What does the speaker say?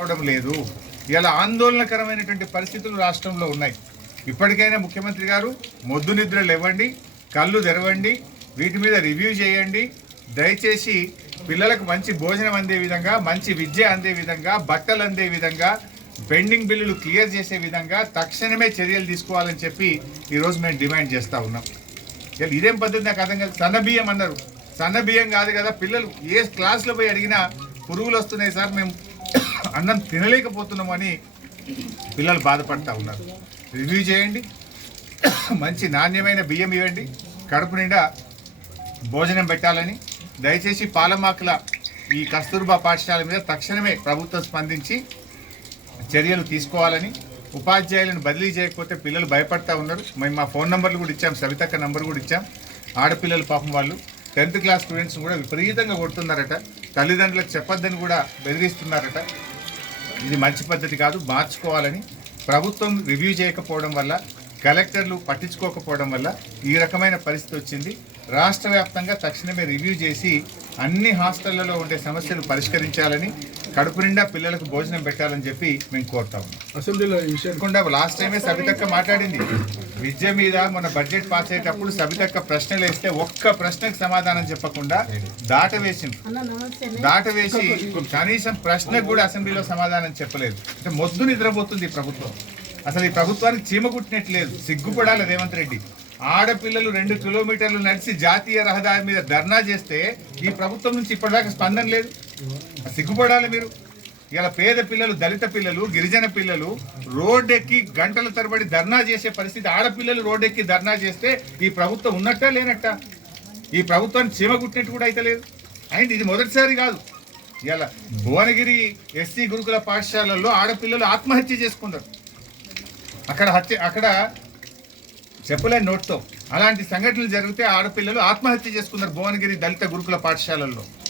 అవడం లేదు. ఇలా ఆందోళనకరమైనటువంటి పరిస్థితులు రాష్ట్రంలో ఉన్నాయి. ఇప్పటికైనా ముఖ్యమంత్రి గారు మొద్దు నిద్రలు ఇవ్వండి, కళ్ళు తెరవండి, వీటి మీద రివ్యూ చేయండి. దయచేసి పిల్లలకు మంచి భోజనం అందే విధంగా, మంచి విద్య అందే విధంగా, బట్టలు అందే విధంగా, పెండింగ్ బిల్లులు క్లియర్ చేసే విధంగా తక్షణమే చర్యలు తీసుకోవాలని చెప్పి ఈరోజు మేము డిమాండ్ చేస్తూ ఉన్నాం. ఇదేం పద్ధతి నాకు అర్థం కాదు. సన్న బియ్యం అన్నారు, సన్న బియ్యం కాదు కదా. పిల్లలు ఏ క్లాస్లో పోయి అడిగినా పురుగులు వస్తున్నాయి సార్, మేము అన్నం తినలేకపోతున్నామని పిల్లలు బాధపడుతూ ఉన్నారు. రివ్యూ చేయండి, మంచి నాణ్యమైన బియ్యం ఇవ్వండి, కడుపు నిండా భోజనం పెట్టాలని. దయచేసి పాలమాకుల ఈ కస్తూర్బా పాఠశాల మీద తక్షణమే ప్రభుత్వం స్పందించి చర్యలు తీసుకోవాలని. ఉపాధ్యాయులను బదిలీ చేయకపోతే పిల్లలు భయపడతా ఉన్నారు. మేము మా ఫోన్ నంబర్లు కూడా ఇచ్చాం, సవితక్క నంబర్ కూడా ఇచ్చాం. ఆడపిల్లలు పాపం వాళ్ళు 10th క్లాస్ స్టూడెంట్స్ కూడా విపరీతంగా కొడుతున్నారట, తల్లిదండ్రులకు చెప్పొద్దని కూడా బెదిరిస్తున్నారట. ఇది మంచి పద్ధతి కాదు, మార్చుకోవాలని. ప్రభుత్వం రివ్యూ చేయకపోవడం వల్ల, కలెక్టర్లు పట్టించుకోకపోవడం వల్ల ఈ రకమైన పరిస్థితి వచ్చింది. రాష్ట్ర వ్యాప్తంగా తక్షణమే రివ్యూ చేసి అన్ని హాస్టళ్లలో ఉండే సమస్యలు పరిష్కరించాలని, కడుపు నిండా పిల్లలకు భోజనం పెట్టాలని చెప్పి మేము కోరుతాము. అసెంబ్లీలో ఈ విషయం లాస్ట్ టైమే సబితక్క మాట్లాడింది విద్య మీద. మన బడ్జెట్ పాస్ అయ్యేటప్పుడు సబితక్క ప్రశ్నలు వేస్తే ఒక్క ప్రశ్నకు సమాధానం చెప్పకుండా దాటవేసి కనీసం ప్రశ్నకు కూడా అసెంబ్లీలో సమాధానం చెప్పలేదు. అంటే మొద్దు నిద్రపోతుంది ఈ ప్రభుత్వం. అసలు ఈ ప్రభుత్వానికి చీమ కుట్టినట్లేదు. సిగ్గుపడాలి రేవంత్ రెడ్డి. ఆడపిల్లలు 2 కిలోమీటర్లు నడిచి జాతీయ రహదారి మీద ధర్నా చేస్తే ఈ ప్రభుత్వం నుంచి ఇప్పటిదాకా స్పందన లేదు. సిగ్గుపడాలి మీరు. ఇలా పేద పిల్లలు, దళిత పిల్లలు, గిరిజన పిల్లలు రోడ్డెక్కి గంటల తరబడి ధర్నా చేసే పరిస్థితి. ఆడపిల్లలు రోడ్డెక్కి ధర్నా చేస్తే ఈ ప్రభుత్వం ఉన్నట్టా లేనట్టా? ఈ ప్రభుత్వాన్ని చీమ కుట్టినట్టు కూడా అయితే లేదు. అండ్ ఇది మొదటిసారి కాదు. ఇలా భువనగిరి ఎస్సీ గురుకుల పాఠశాలల్లో ఆడపిల్లలు ఆత్మహత్య చేసుకున్నారు. అక్కడ చెప్పలేని నోట్తో అలాంటి సంఘటనలు జరిగితే ఆడపిల్లలు ఆత్మహత్య చేసుకున్నారు భువనగిరి దళిత గురుకుల పాఠశాలల్లో.